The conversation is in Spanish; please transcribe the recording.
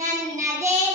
Nanadeo.